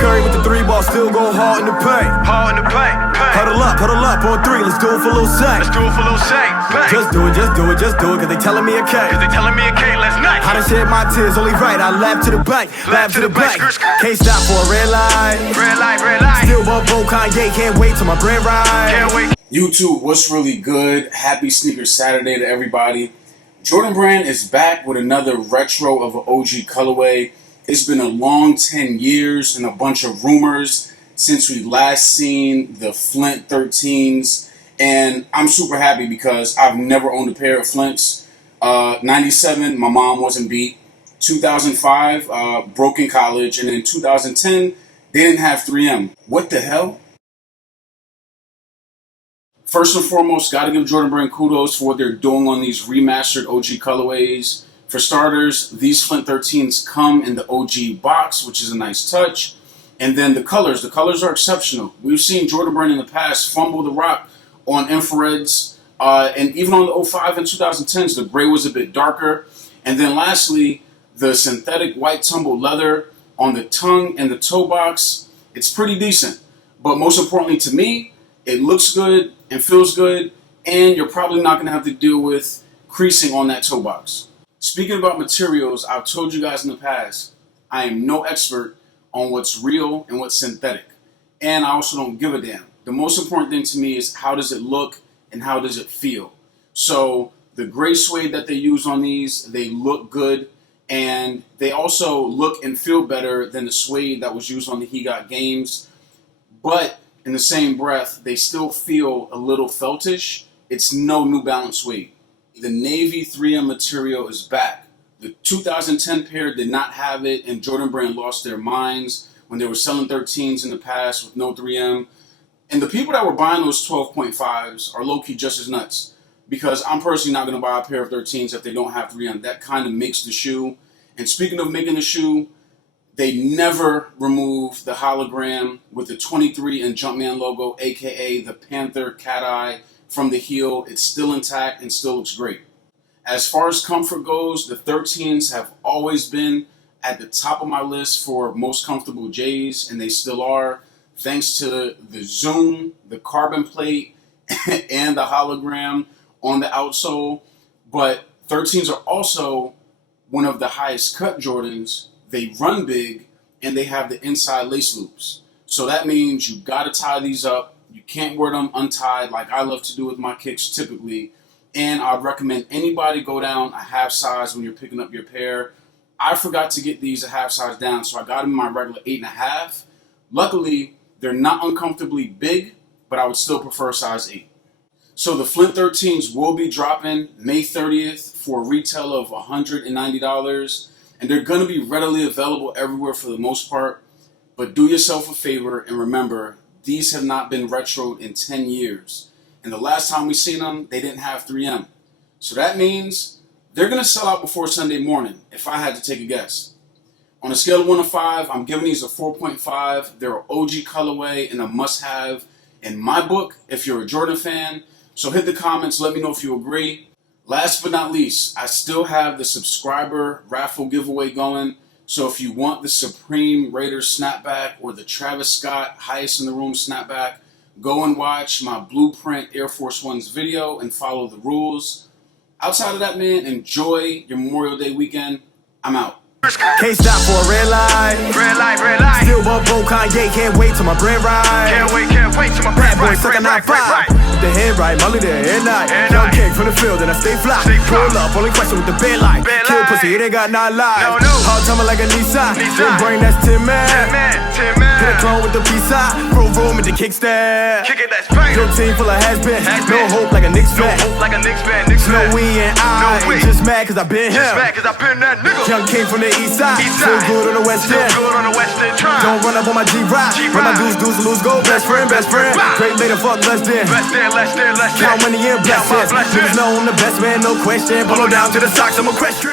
Curry with the 3-ball, still go hard in the paint. Hard in the paint. Huddle up on 3, let's do it for a little sack. Let's do it for a little shake. Just do it, cause they telling me okay. Cause they telling me it can't last night. I done shed my tears, only right, I laugh to the bank, laugh to the bank. Can't stop for a red light. Red light, red light. Still bump Kanye, can't wait till my bread ride. Can't wait. YouTube, what's really good? Happy Sneaker Saturday to everybody. Jordan Brand is back with another retro of an OG colorway. It's been a long 10 years and a bunch of rumors since we last seen the Flint 13s. And I'm super happy because I've never owned a pair of Flints. 97, my mom wasn't beat. 2005, broke in college. And in 2010, they didn't have 3M. What the hell? First and foremost, got to give Jordan Brand kudos for what they're doing on these remastered OG colorways. For starters, these Flint 13s come in the OG box, which is a nice touch. And then the colors are exceptional. We've seen Jordan Brand in the past fumble the rock on infrareds, and even on the 05 and 2010s, the gray was a bit darker. And then lastly, the synthetic white tumbled leather on the tongue and the toe box, it's pretty decent. But most importantly to me, it looks good and feels good, and you're probably not going to have to deal with creasing on that toe box. Speaking about materials, I've told you guys in the past, I am no expert on what's real and what's synthetic. And I also don't give a damn. The most important thing to me is how does it look and how does it feel. So the gray suede that they use on these, they look good, and they also look and feel better than the suede that was used on the He Got Games. But in the same breath, they still feel a little feltish. It's no New Balance suede. The navy 3M material is back. The 2010 pair did not have it, and Jordan Brand lost their minds when they were selling 13s in the past with no 3M. And the people that were buying those 12.5s are low-key just as nuts, because I'm personally not going to buy a pair of 13s if they don't have 3M. That kind of makes the shoe. And speaking of making the shoe, they never removed the hologram with the 23 and Jumpman logo, aka the Panther cat eye from the heel. It's still intact and still looks great. As far as comfort goes, the 13s have always been at the top of my list for most comfortable J's, and they still are, thanks to the zoom, the carbon plate, and the hologram on the outsole. But 13s are also one of the highest cut Jordans. They run big, and they have the inside lace loops. So that means you gotta tie these up. You can't wear them untied like I love to do with my kicks typically. And I'd recommend anybody go down a half size when you're picking up your pair. I forgot to get these a half size down, so I got them in my regular 8.5. Luckily, they're not uncomfortably big, but I would still prefer size 8. So the Flint 13s will be dropping May 30th for a retail of $190. And they're going to be readily available everywhere for the most part. But do yourself a favor and remember, these have not been retroed in 10 years. And the last time we seen them, they didn't have 3M. So that means they're going to sell out before Sunday morning, if I had to take a guess. On a scale of 1 to 5, I'm giving these a 4.5. They're an OG colorway and a must-have in my book if you're a Jordan fan. So hit the comments, let me know if you agree. Last but not least, I still have the subscriber raffle giveaway going. So if you want the Supreme Raiders snapback or the Travis Scott highest in the room snapback, go and watch my Blueprint Air Force Ones video and follow the rules. Outside of that, man, enjoy your Memorial Day weekend. I'm out. Can't stop for a red light. Red light, red light. Still bump Kanye, can't wait till my bread ride. Can't wait till my Bad bread boy right. sucking Bread out right, 5. The head right, Molly there at night. Young kick from the field and I stay fly. Pull up, only question with the bed light. Kill pussy, it ain't got 9 lives. Hard tumble like a Nissan. Then bring that's 10 man. 10 man. Hit a clone with the P-side. Room at the kickstand. Kick it, that's bang. Your team full of has-been. No hope like a Knicks fan. Like a Knicks fan. No we and I. Just mad cause I been him. Cause I been that nigga. Young king from the east side. Feel good on the west end. Don't run up on my G-Ride. When my dudes lose go. Best friend. Great later, fuck less than. Count money in blessings. Niggas know I'm the best man, no question. Polo down to the socks, I'm a question.